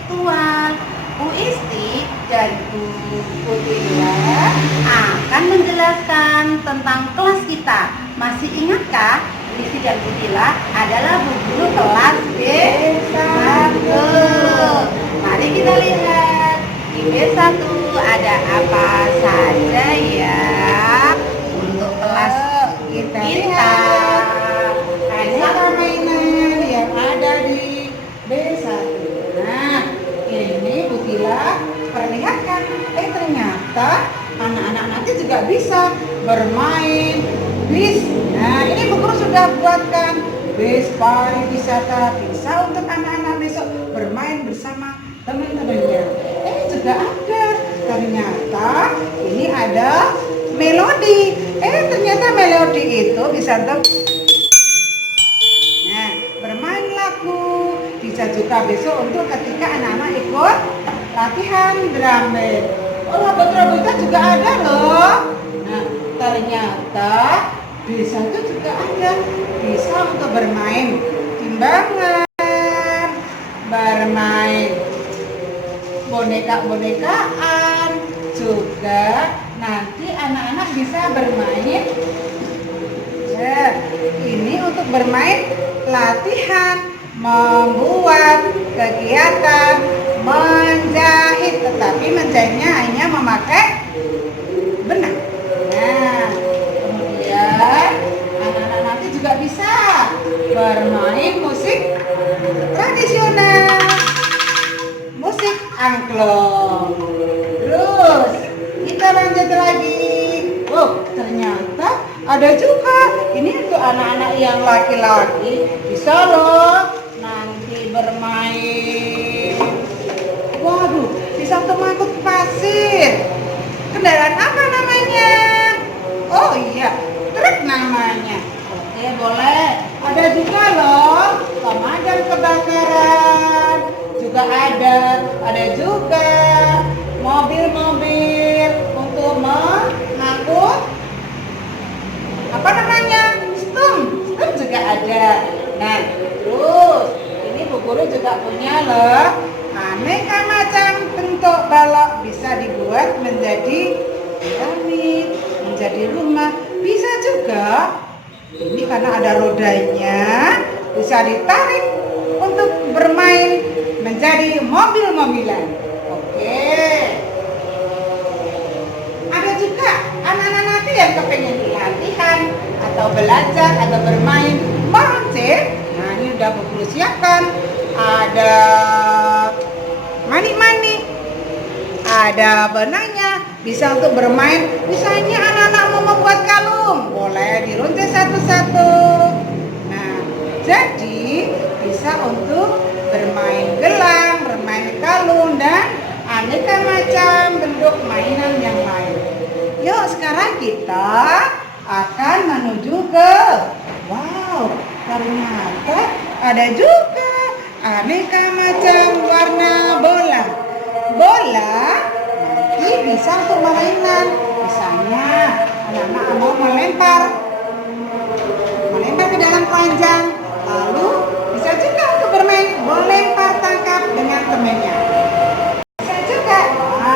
virtual. Bu Isti dan Bu Putila akan menjelaskan tentang kelas kita. Masih ingatkah? Bu Isti dan Putila adalah bu guru kelas B1. Mari kita lihat di B1 ada apa saja ya untuk kelas kita. Ada mainan yang ada di B1. Nah, ini Bu Tila perlihatkan. Ternyata anak-anak nanti juga bisa bermain bis. Nah, ini Bu Guru sudah buatkan bis pariwisata, bisa untuk anak-anak besok bermain bersama teman-temannya. Ini juga ada. Ternyata ini ada melodi. Ternyata melodi itu bisa untuk bermain lagu. Bisa juga besok untuk ketika anak-anak ikut latihan drum band. Robot-robotnya juga ada loh. Nah, ternyata bisa itu juga ada. Bisa untuk bermain timbangan, bermain boneka-bonekaan, juga nanti anak-anak bisa bermain. Ini untuk bermain latihan, membuat kegiatan menjahit, tetapi menjahitnya hanya memakai benang. Nah, kemudian anak-anak nanti juga bisa bermain musik tradisional, musik angklung. Terus kita lanjut lagi. Ternyata ada juga ini untuk anak-anak yang laki-laki, bisa loh nanti bermain. Bisa untuk mengangkut pasir. Kendaraan apa namanya? Oh iya, truk namanya. Oke, boleh. Ada juga loh pemadam kebakaran. Juga ada juga mobil-mobil untuk mengangkut stum juga ada. Nah, terus ini Bu Guru juga punya loh aneka macam bentuk balok, bisa dibuat menjadi piramid, menjadi rumah. Bisa juga ini karena ada rodanya, bisa ditarik untuk bermain menjadi mobil-mobilan. Oke. Ada juga anak-anak nanti yang kepengen latihan atau belajar atau bermain meruncing. Nah, ini udah Bu Guru siapkan. Ada manik-manik, ada benangnya, bisa untuk bermain. Misalnya anak-anak mau membuat kalung, boleh diruncing satu-satu. Nah, jadi bisa untuk bermain gelang, bermain kalung, dan aneka macam bentuk mainan yang lain. Yuk, sekarang kita akan menuju ke ternyata ada juga aneka macam warna bola. Nanti bisa untuk mainan. Misalnya anak-anak mau melempar ke dalam keranjang. Lalu bisa juga untuk bermain melempar tangkap dengan temannya. Bisa juga.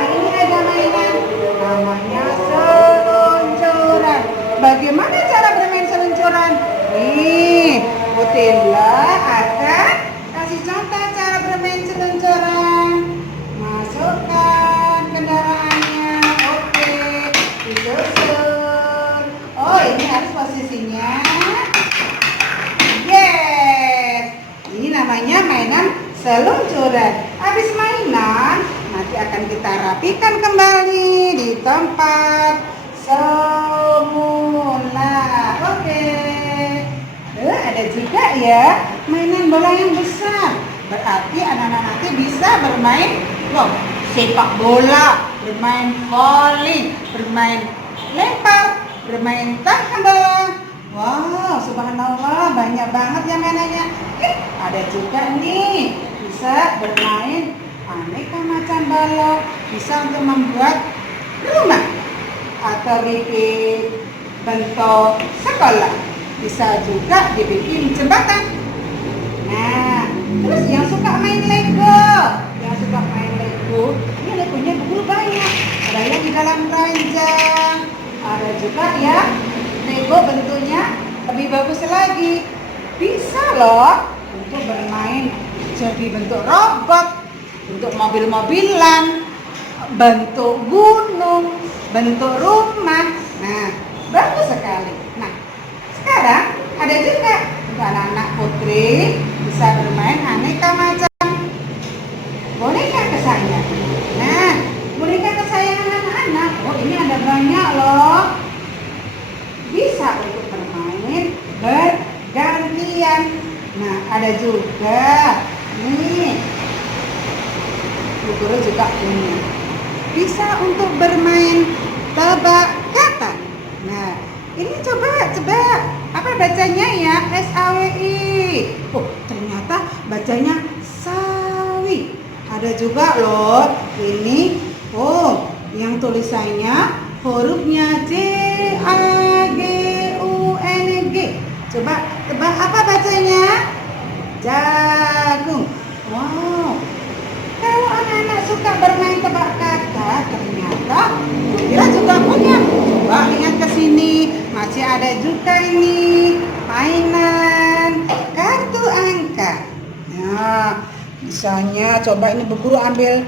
Ini ada mainan namanya seluncuran. Bagaimana cara bermain seluncuran? Nih, Bu Tila akan kasih contoh cara bermain seluncuran. Masukkan kendaraannya. Oke, disusun. Ini harus posisinya. Yes. Ini namanya mainan seluncuran. Habis mainan, nanti akan kita rapikan kembali di tempat semula. Oke. Ada juga ya mainan bola yang besar. Berarti anak-anak nanti bisa bermain sepak bola, bermain volley, bermain lempar, bermain tambang. Subhanallah, banyak banget ya mainannya. Ada juga nih bisa bermain aneka macam balok, bisa untuk membuat rumah atau bikin bentuk sekolah. Bisa juga dibikin jembatan. Nah, terus yang suka main Lego, yang juga ya Lego bentuknya lebih bagus lagi. Bisa loh untuk bermain jadi bentuk robot, bentuk mobil-mobilan, bentuk gunung, bentuk rumah. Nah, bagus sekali. Nah, sekarang ada juga untuk anak-anak putri bisa bermain aneka macam boneka kesayangan. Nah, boneka kesayangan anak-anak, oh ini ada banyak loh. Bisa untuk bermain bergantian. Nah, ada juga nih, Bu Guru juga punya. Bisa untuk bermain tebak kata. Nah, ini coba apa bacanya ya? SAWI. Oh, ternyata bacanya sawi. Ada juga loh ini. Oh, yang tulisannya hurufnya JAGUNG. Coba tebak apa bacanya? Jagung. Wow. Kalau anak-anak suka bermain tebak kata, ternyata Mutiara juga punya. Coba lihat ke sini, masih ada juga ini mainan kartu angka. Nah, misalnya coba ini Bu Guru ambil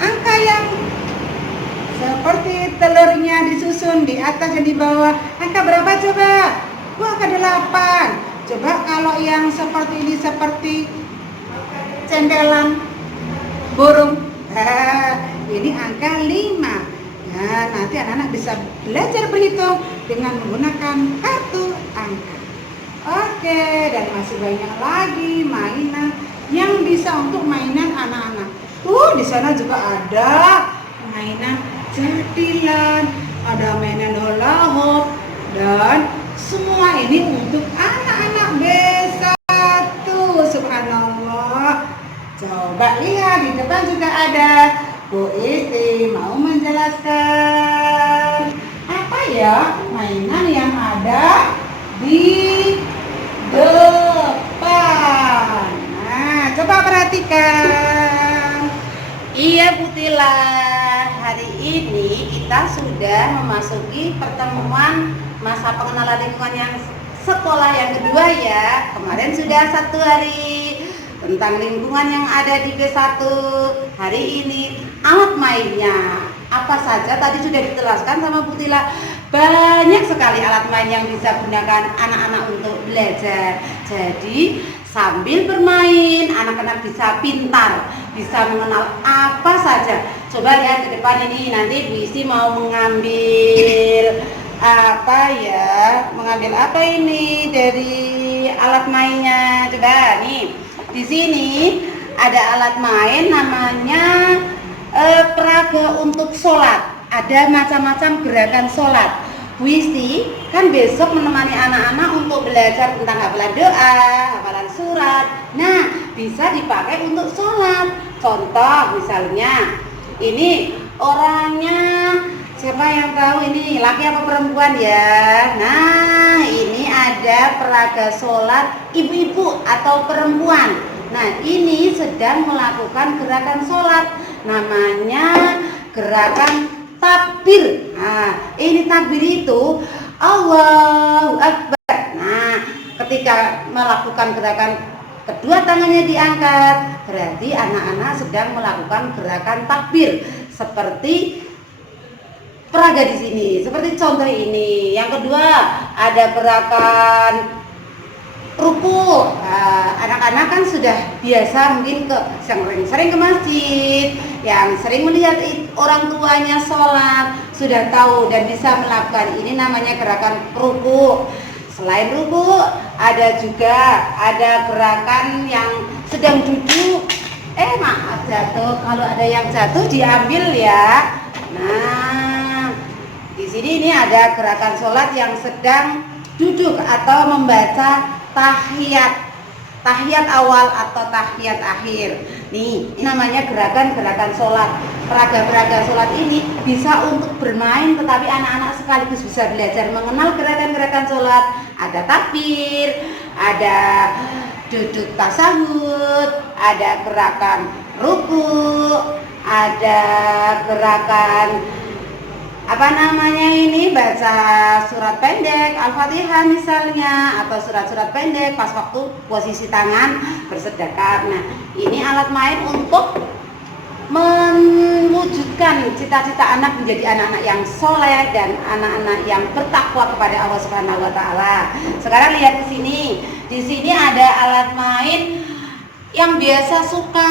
angka yang seperti telurnya disusun di atas dan di bawah. Angka berapa coba? Wah, angka 8. Coba kalau yang seperti ini seperti cendelan burung. Ini angka 5. Nah, nanti anak-anak bisa belajar berhitung dengan menggunakan kartu angka. Oke, dan masih banyak lagi mainan yang bisa untuk mainan anak-anak. Di sana juga ada mainan jadilan, ada mainan hula hoop, dan semua ini untuk anak-anak B1. Subhanallah. Coba lihat di depan juga ada. Bu Isti mau menjelaskan apa ya mainan yang ada di depan. Nah, coba perhatikan. Iya Bu Tila, hari ini kita sudah memasuki pertemuan masa pengenalan lingkungan yang sekolah yang kedua ya. Kemarin sudah 1 hari tentang lingkungan yang ada di B1. Hari ini alat mainnya apa saja tadi sudah dijelaskan sama Bu Tila. Banyak sekali alat main yang bisa gunakan anak-anak untuk belajar. Jadi sambil bermain anak-anak bisa pintar, bisa mengenal apa saja. Coba lihat ke depan ini, nanti Bu Isi mau mengambil apa ya? Mengambil apa ini dari alat mainnya? Coba nih. Di sini ada alat main namanya peraga untuk sholat. Ada macam-macam gerakan sholat. Bu Isti kan besok menemani anak-anak untuk belajar tentang hafalan doa, hafalan surat. Nah, bisa dipakai untuk sholat. Contoh misalnya, ini orangnya siapa yang tahu ini laki apa perempuan ya? Nah, ini ada peraga sholat ibu-ibu atau perempuan. Nah, ini sedang melakukan gerakan sholat. Namanya gerakan takbir. Nah, ini takbir itu Allahu Akbar. Nah, ketika melakukan gerakan kedua tangannya diangkat, berarti anak-anak sedang melakukan gerakan takbir. Seperti peraga di sini, seperti contoh ini. Yang kedua ada gerakan ruku. Anak-anak kan sudah biasa mungkin sering ke masjid, yang sering melihat orang tuanya sholat, sudah tahu dan bisa melakukan. Ini namanya gerakan ruku. Selain ruku, ada juga gerakan yang sedang duduk. Maaf jatuh. Kalau ada yang jatuh diambil ya. Nah, di sini ini ada gerakan sholat yang sedang duduk atau membaca tahiyat awal atau tahiyat akhir. Nih, ini namanya gerakan sholat. Peraga-peraga sholat ini bisa untuk bermain, tetapi anak-anak sekaligus bisa belajar mengenal gerakan-gerakan sholat. Ada takbir, ada duduk tasahud, ada gerakan ruku, ada gerakan apa namanya ini, baca surat pendek Al-Fatihah misalnya, atau surat-surat pendek pas waktu posisi tangan bersedekap. Nah, ini alat main untuk mewujudkan cita-cita anak menjadi anak-anak yang soleh dan anak-anak yang bertakwa kepada Allah Subhanahu wa taala. Sekarang lihat di sini. Di sini ada alat main yang biasa suka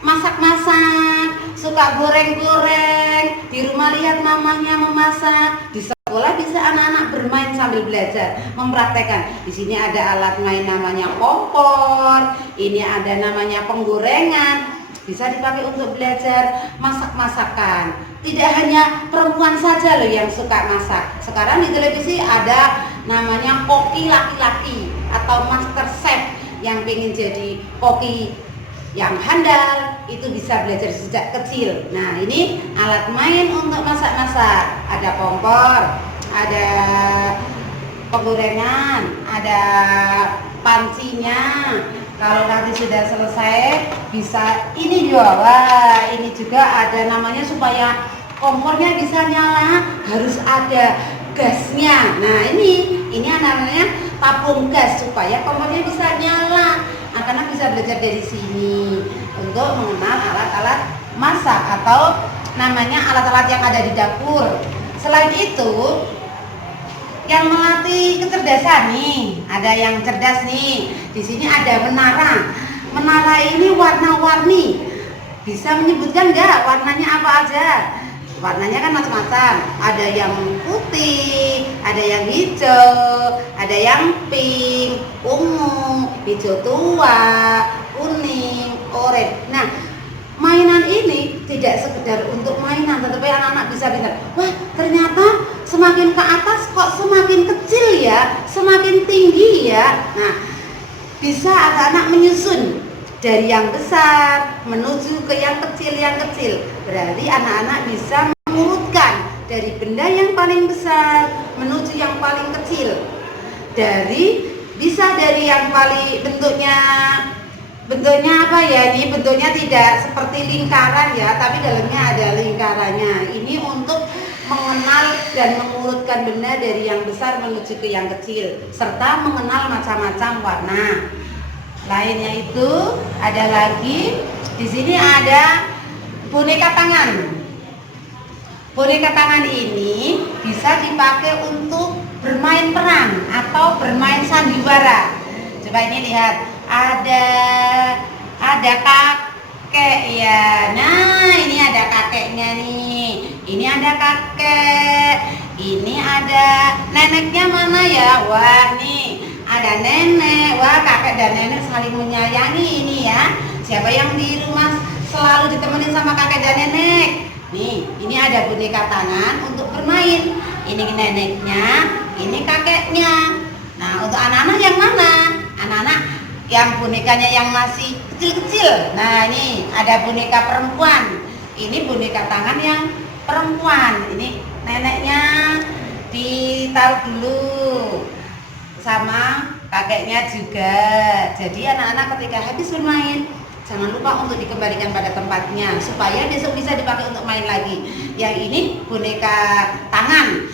masak-masak, suka goreng-goreng, di rumah lihat mamanya memasak, di sekolah bisa anak-anak bermain sambil belajar, mempraktekkan. Di sini ada alat main namanya kompor, ini ada namanya penggorengan, bisa dipakai untuk belajar masak-masakan. Tidak hanya perempuan saja loh yang suka masak. Sekarang di televisi ada namanya koki laki-laki atau master chef yang ingin jadi koki yang handal, itu bisa belajar sejak kecil. Nah, ini alat main untuk masak-masak. Ada kompor, ada penggorengan, ada pancinya. Kalau nanti sudah selesai bisa ini juga. Wah, ini juga ada namanya, supaya kompornya bisa nyala harus ada gasnya. Nah, ini namanya tabung gas supaya kompornya bisa nyala. Anak-anak bisa belajar dari sini untuk mengenal alat-alat masak atau namanya alat-alat yang ada di dapur. Selain itu, yang melatih kecerdasan nih, ada yang cerdas nih. Di sini ada menara. Menara ini warna-warni. Bisa menyebutkan nggak warnanya apa aja? Warnanya kan macam-macam. Ada yang putih, ada yang hijau, ada yang pink, ungu, hijau tua, kuning, oranye. Nah, mainan ini tidak sekedar untuk mainan, tetapi anak-anak bisa pintar. Wah, ternyata semakin ke atas kok semakin kecil ya, semakin tinggi ya. Nah, bisa anak-anak menyusun dari yang besar menuju ke yang kecil. Berarti anak-anak bisa mengurutkan dari benda yang paling besar menuju yang paling kecil. Bisa dari yang paling bentuknya apa ya, ini bentuknya tidak seperti lingkaran ya, tapi dalamnya ada lingkarannya. Ini untuk mengenal dan mengurutkan benda dari yang besar menuju ke yang kecil, serta mengenal macam-macam warna. Lainnya itu ada lagi, di sini ada boneka tangan. Boneka tangan ini bisa dipakai untuk bermain perang atau bermain sandiwara. Coba ini lihat, ada kakek ya. Nah, ini ada kakeknya nih. Ini ada kakek. Ini ada neneknya mana ya? Wah, nih ada nenek. Wah, kakek dan nenek saling menyayangi ini ya. Siapa yang di rumah selalu ditemenin sama kakek dan nenek? Nih, ini ada boneka tangan untuk bermain. Ini neneknya, ini kakeknya. Nah, untuk anak-anak yang mana? Anak-anak yang bonekanya yang masih kecil-kecil. Nah, ini ada boneka perempuan. Ini boneka tangan yang perempuan. Ini neneknya ditaruh dulu sama kakeknya juga. Jadi anak-anak ketika habis bermain, jangan lupa untuk dikembalikan pada tempatnya supaya besok bisa dipakai untuk main lagi. Yang ini boneka tangan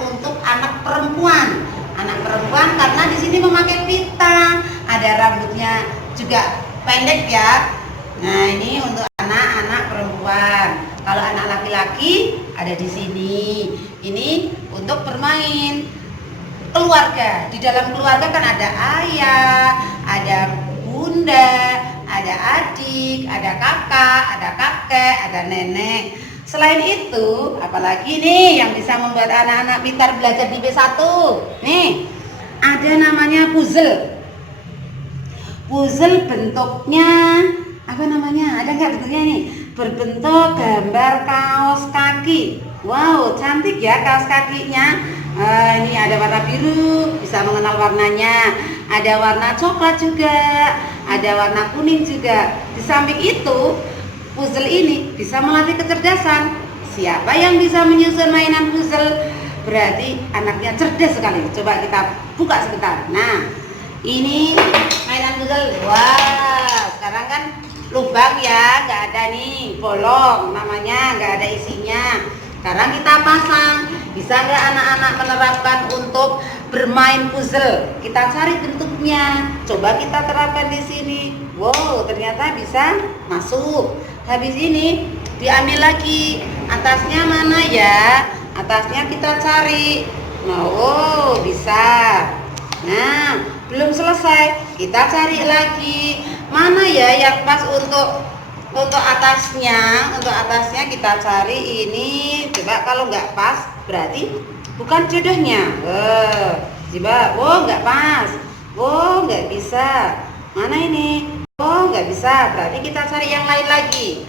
untuk anak perempuan. Anak perempuan karena di sini memakai pita, ada rambutnya juga pendek ya. Nah, ini untuk anak-anak perempuan. Kalau anak laki-laki ada di sini. Ini untuk bermain keluarga. Di dalam keluarga kan ada ayah, ada bunda, ada adik, ada kakak, ada kakek, ada nenek. Selain itu, apalagi nih yang bisa membuat anak-anak pintar belajar di B1? Nih, ada namanya puzzle. Puzzle bentuknya apa namanya? Ada nggak bentuknya nih? Berbentuk gambar kaos kaki. Wow, cantik ya kaos kakinya. Ini ada warna biru, bisa mengenal warnanya. Ada warna coklat juga, ada warna kuning juga. Di samping itu, puzzle ini bisa melatih kecerdasan. Siapa yang bisa menyusun mainan puzzle berarti anaknya cerdas sekali. Coba kita buka sebentar. Nah, ini mainan puzzle. Wah, sekarang kan lubang ya, nggak ada nih, bolong namanya, nggak ada isinya. Sekarang kita pasang. Bisa nggak anak-anak menerapkan untuk bermain puzzle? Kita cari bentuknya. Coba kita terapkan di sini. Wow, ternyata bisa masuk. Habis ini diambil lagi. Atasnya mana ya? Atasnya kita cari. Nah, oh, bisa. Nah, belum selesai. Kita cari lagi. Mana ya yang pas untuk atasnya? Untuk atasnya kita cari ini. Coba kalau nggak pas berarti bukan jodohnya. Coba, oh nggak pas. Oh nggak bisa. Mana ini? Oh nggak bisa. Berarti kita cari yang lain lagi.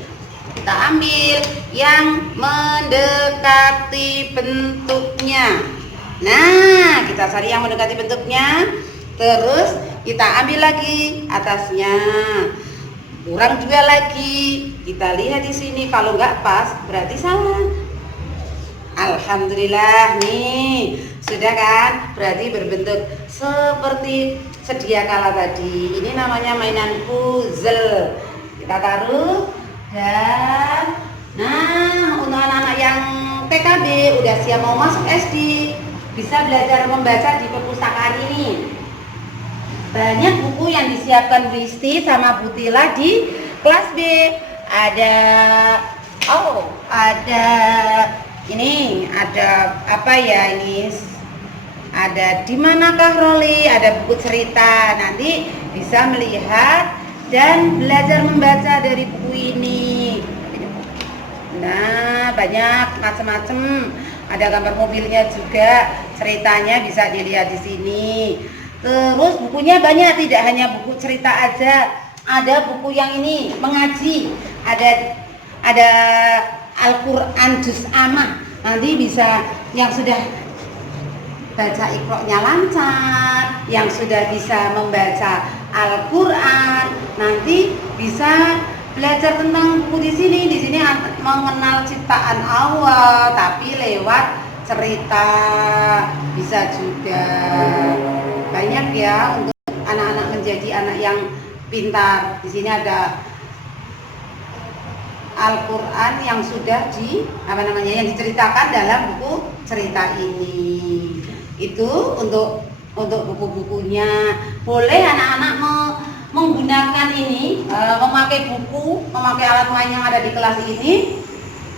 Kita ambil yang mendekati bentuknya. Nah, kita cari yang mendekati bentuknya. Terus kita ambil lagi atasnya. Kurang 2 lagi. Kita lihat di sini, kalau nggak pas berarti salah. Alhamdulillah, nih sudah kan? Berarti berbentuk seperti sedia kala tadi. Ini namanya mainan puzzle. Kita taruh dan nah, untuk anak-anak yang PKB udah siap mau masuk SD, bisa belajar membaca di perpustakaan ini. Banyak buku yang disiapkan Bu Isti sama Bu Tila di kelas B. Ada ini, ada apa ya ini? Ada di manakah Roli? Ada buku cerita. Nanti bisa melihat dan belajar membaca dari buku ini. Nah, banyak macam-macam. Ada gambar mobilnya juga, ceritanya bisa dilihat di sini. Terus bukunya banyak, tidak hanya buku cerita aja. Ada buku yang ini mengaji. Ada Al-Qur'an Juz Amah. Nanti bisa yang sudah baca Iqra-nya lancar, yang sudah bisa membaca Al-Qur'an, nanti bisa belajar tentang buku di sini. Di sini mengenal ciptaan Allah, tapi lewat cerita bisa juga. Banyak ya untuk anak-anak menjadi anak yang pintar. Di sini ada Al-Qur'an yang sudah yang diceritakan dalam buku cerita ini. Itu untuk buku-bukunya. Boleh anak-anak menggunakan ini, memakai buku, memakai alat main yang ada di kelas ini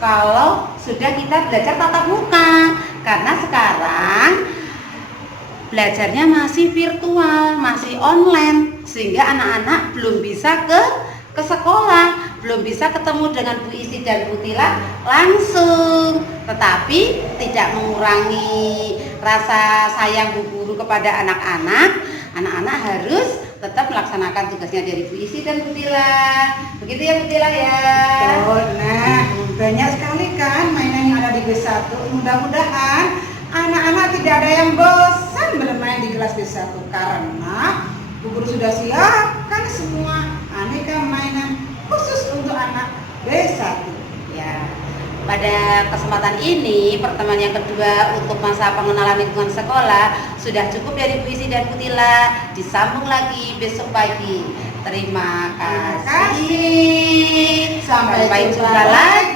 kalau sudah kita belajar tatap muka. Karena sekarang belajarnya masih virtual, masih online, sehingga anak-anak belum bisa ke sekolah, belum bisa ketemu dengan Bu Isti dan Bu Tila langsung. Tetapi tidak mengurangi rasa sayang Bu Guru kepada anak-anak. Anak-anak harus tetap melaksanakan tugasnya dari Bu Isti dan Bu Tila. Begitu ya Bu Tila ya. Nah, banyak sekali kan mainan yang ada di B1. Mudah-mudahan anak-anak tidak ada yang bosan bermain di kelas B1 karena Bu Guru sudah siapkan semua aneka mainan khusus untuk anak B1. Ya. Pada kesempatan ini, pertemuan yang kedua untuk masa pengenalan lingkungan sekolah sudah cukup dari Bu Isti dan Bu Tila. Disambung lagi besok pagi. Terima kasih. Sampai jumpa lagi.